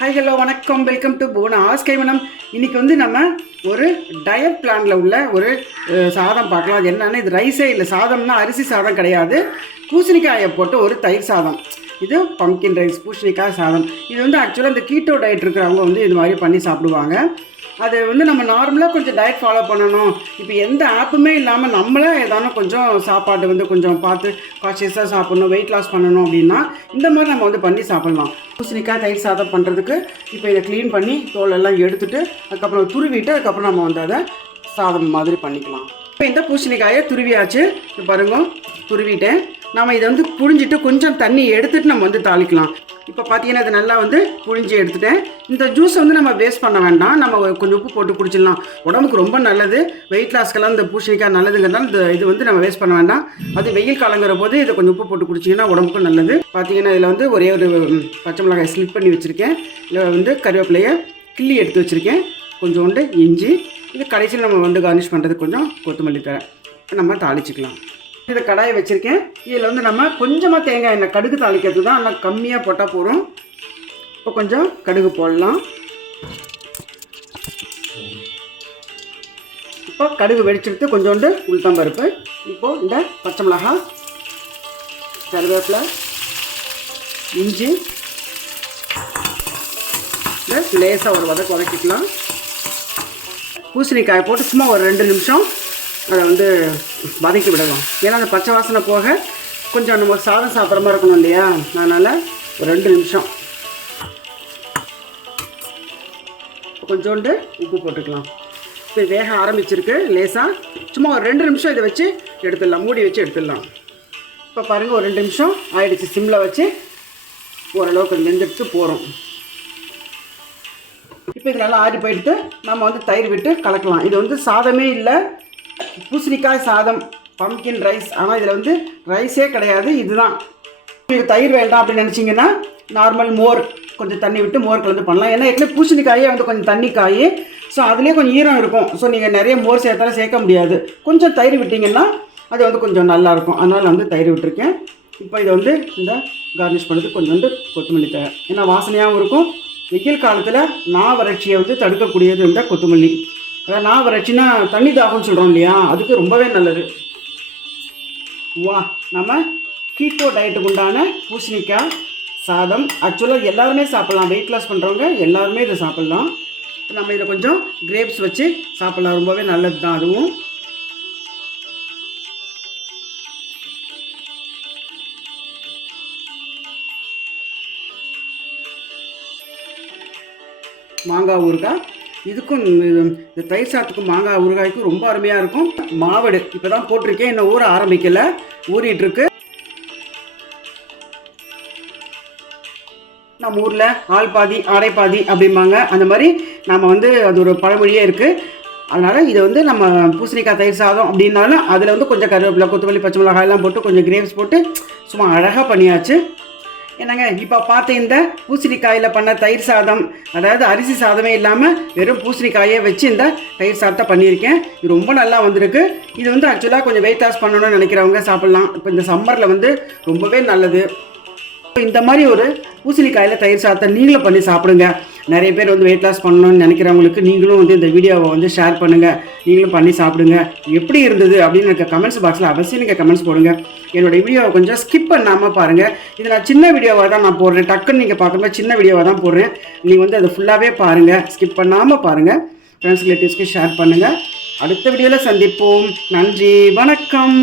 Hi hello வணக்கம். Welcome to போனா ஆஸ்கைவனம் இன்னைக்கு வந்து நம்ம ஒரு டயட் பிளானில் உள்ள ஒரு சாதம் பார்க்கலாம். அது என்னென்னா இது ரைஸே இல்லை சாதம்னா அரிசி சாதம் கிடையாது. பூசணிக்காயை போட்டு ஒரு தயிர் சாதம். இது பம்கின் ரைஸ் பூசணிக்காய் சாதம். இது வந்து ஆக்சுவலாக இந்த கீட்டோ டயட் இருக்கிறவங்க வந்து இது மாதிரி பண்ணி சாப்பிடுவாங்க. அது வந்து நம்ம நார்மலாக கொஞ்சம் டயட் ஃபாலோ பண்ணணும். இப்போ எந்த ஆப்புமே இல்லாமல் நம்மளே ஏதானும் கொஞ்சம் சாப்பாடு வந்து கொஞ்சம் பார்த்து காஷியஸாக சாப்பிட்ணும் வெயிட் லாஸ் பண்ணணும் அப்படின்னா இந்த மாதிரி நம்ம வந்து பண்ணி சாப்பிட்லாம். பூசணிக்காய் தயிர் சாதம் பண்ணுறதுக்கு இப்போ இதை க்ளீன் பண்ணி தோல் எல்லாம் எடுத்துட்டு அதுக்கப்புறம் துருவிட்டு அதுக்கப்புறம் நம்ம வந்து அதை சாதம் மாதிரி பண்ணிக்கலாம். இப்போ இந்த பூசணிக்காயை துருவியாச்சு. பாருங்க துருவிட்டேன். நம்ம இதை வந்து புழிஞ்சிட்டு கொஞ்சம் தண்ணி எடுத்துட்டு நம்ம வந்து தாளிக்கலாம். இப்போ பார்த்தீங்கன்னா இது நல்லா வந்து புழிஞ்சு எடுத்துட்டேன். இந்த ஜூஸை வந்து நம்ம வேஸ்ட் பண்ண வேண்டாம். நம்ம கொஞ்சம் உப்பு போட்டு குடிச்சிடலாம். உடம்புக்கு ரொம்ப நல்லது. வெயிட் லாஸ்க்கெல்லாம் இந்த பூசணிக்காய் நல்லதுங்கிறதால இந்த இது வந்து நம்ம வேஸ்ட் பண்ண வேண்டாம். அது வெயில் காலங்கிற போது இதை கொஞ்சம் உப்பு போட்டு குடிச்சிங்கன்னா உடம்புக்கும் நல்லது. பார்த்தீங்கன்னா இதில் வந்து ஒரே ஒரு பச்சை மிளகாய் ஸ்லிப் பண்ணி வச்சுருக்கேன். இதில் வந்து கருவேப்பிலையை கிள்ளி எடுத்து வச்சுருக்கேன். கொஞ்சோண்டு இஞ்சி. இது கடைசியில் நம்ம வந்து கார்னிஷ் பண்ணுறதுக்கு கொஞ்சம் கொத்தமல்லி தரேன் நம்ம தாளிச்சிக்கலாம். இதை கடாயை வச்சுருக்கேன். இதில் வந்து நம்ம கொஞ்சமாக தேங்காய் எண்ணெய் கடுகு தாளிக்கிறது தான் ஆனால் கம்மியாக போட்டால் போதும். இப்போ கொஞ்சம் கடுகு போடலாம். இப்போ கடுகு வெடிச்செடுத்து கொஞ்சோண்டு உளுத்தம் பருப்பு இப்போது இந்த பச்சை மிளகாய் கருவேப்பிலை இஞ்சி. இந்த லேசாக ஒரு வதக்கு வதக்கிக்கலாம். பூசணிக்காயை போட்டு சும்மா ஒரு ரெண்டு நிமிஷம் அதை வந்து வதக்கி விடலாம். ஏன்னா அந்த பச்சை வாசனை போக கொஞ்சம் நம்ம சாதம் சாப்பிட்ற மாதிரி இருக்கணும் இல்லையா? அதனால் ஒரு ரெண்டு நிமிஷம். கொஞ்சோண்டு உப்பு போட்டுக்கலாம். இப்போ வேக ஆரம்பிச்சிருக்கு லேசாக சும்மா ஒரு ரெண்டு நிமிஷம் இதை வச்சு எடுத்துடலாம். மூடி வச்சு எடுத்துடலாம். இப்போ பாருங்கள் ஒரு ரெண்டு நிமிஷம் ஆயிடுச்சு சிம்மில் வச்சு. ஓரளவுக்கு வெந்துட்டு போகிறோம் இப்போ இது நல்லா ஆறி போயிட்டு நம்ம வந்து தயிர் விட்டு கலக்கலாம். இது வந்து சாதமே இல்லை. பூசணிக்காய் சாதம் பம்கின் ரைஸ் ஆனால் இதில் வந்து ரைஸே கிடையாது இதுதான். இது தயிர் வேண்டாம் அப்படின்னு நினச்சிங்கன்னா நார்மல் மோர் கொஞ்சம் தண்ணி விட்டு மோர் கலந்து பண்ணலாம். ஏன்னா ஏற்கனவே பூசணிக்காயே வந்து கொஞ்சம் தண்ணி காய் ஸோ அதுலேயே கொஞ்சம் ஈரம் இருக்கும். ஸோ நீங்கள் நிறைய மோர் சேர்த்தாலும் சேர்க்க முடியாது. கொஞ்சம் தயிர் விட்டிங்கன்னா அது வந்து கொஞ்சம் நல்லாயிருக்கும் அதனால் வந்து தயிர் விட்டுருக்கேன். இப்போ இதை வந்து இந்த கார்னிஷ் பண்ணுறது கொஞ்சம் வந்து கொத்தமல்லி தேவை. ஏன்னா வாசனையாகவும் இருக்கும். வெயில் காலத்தில் நார் வறட்சியை வந்து தடுக்கக்கூடியது இந்த கொத்தமல்லி. நான் நார் வறட்சினா தண்ணி தாகம்னு சொல்கிறோம் இல்லையா? அதுக்கு ரொம்பவே நல்லது. வா நம்ம கீட்டோ டயட்டுக்கு உண்டான பூசணிக்காய் சாதம். ஆக்சுவலாக எல்லாருமே சாப்பிட்லாம். வெயிட் லாஸ் பண்ணுறவங்க எல்லாருமே இதை சாப்பிட்லாம். நம்ம இதில் கொஞ்சம் கிரேப்ஸ் வச்சு சாப்பிட்லாம். ரொம்பவே நல்லது தான் அதுவும். மாங்காய் ஊறுகாய் இதுக்கும் இது- இந்த தயிர் சாத்துக்கும் மாங்காய் ஊறுகாய்க்கும் ரொம்ப அருமையாக இருக்கும். மாவடு இப்போ தான் போட்டிருக்கேன். இன்னும் ஊற ஆரம்பிக்கலை. ஊறிட்டுருக்கு. நம்ம ஊரில் ஆள் பாதி ஆடை பாதி அப்படிம்பாங்க. அந்த மாதிரி நம்ம வந்து அது ஒரு பழமொழியே இருக்குது அதனால் இதை வந்து நம்ம பூசணிக்காய் தயிர் சாதம் அப்படின்னாலும் அதில் வந்து கொஞ்சம் கருவேப்பிலை கொத்தமல்லி பச்சை மிளகாய் எல்லாம் போட்டு கொஞ்சம் கிரேவ்ஸ் போட்டு சும்மா அழகாக பண்ணியாச்சு. என்னங்க இப்போ பார்த்த இந்த பூசணிக்காயில் பண்ண தயிர் சாதம் அதாவது அரிசி சாதமே இல்லாமல் வெறும் பூசணிக்காயே வச்சு இந்த தயிர் சாதத்தை பண்ணியிருக்கேன். இது ரொம்ப நல்லா வந்திருக்கு. இது வந்து ஆக்சுவலாக கொஞ்சம் வெயிட் லாஸ் பண்ணணும்னு நினைக்கிறவங்க சாப்பிட்லாம். இப்போ இந்த சம்மரில் வந்து ரொம்பவே நல்லது. இந்த மாதிரி ஒரு பூசணிக்காயில் தயிர் சாதத்தை நீங்களும் பண்ணி சாப்பிடுங்க. நிறைய பேர் வந்து வெயிட் லாஸ் பண்ணணும்னு நினைக்கிறவங்களுக்கு நீங்களும் வந்து இந்த வீடியோவை வந்து ஷேர் பண்ணுங்கள் நீங்களும் பண்ணி சாப்பிடுங்க. எப்படி இருந்தது அப்படின்னு எனக்கு கமெண்ட்ஸ் பாக்ஸில் அவசியம் நீங்கள் கமெண்ட்ஸ் போடுங்க. என்னோடய வீடியோவை கொஞ்சம் ஸ்கிப் பண்ணாமல் பாருங்கள் இது நான் சின்ன வீடியோவாக தான் நான் போடுறேன். டக்குன்னு நீங்கள் பார்க்கும்போது சின்ன வீடியோவாக தான் போடுறேன். நீங்கள் வந்து அதை ஃபுல்லாகவே பாருங்கள் ஸ்கிப் பண்ணாமல் பாருங்கள் ஃப்ரெண்ட்ஸ் ரிலேட்டிவ்ஸ்க்கு ஷேர் பண்ணுங்கள் அடுத்த வீடியோவில் சந்திப்போம். நன்றி. வணக்கம்.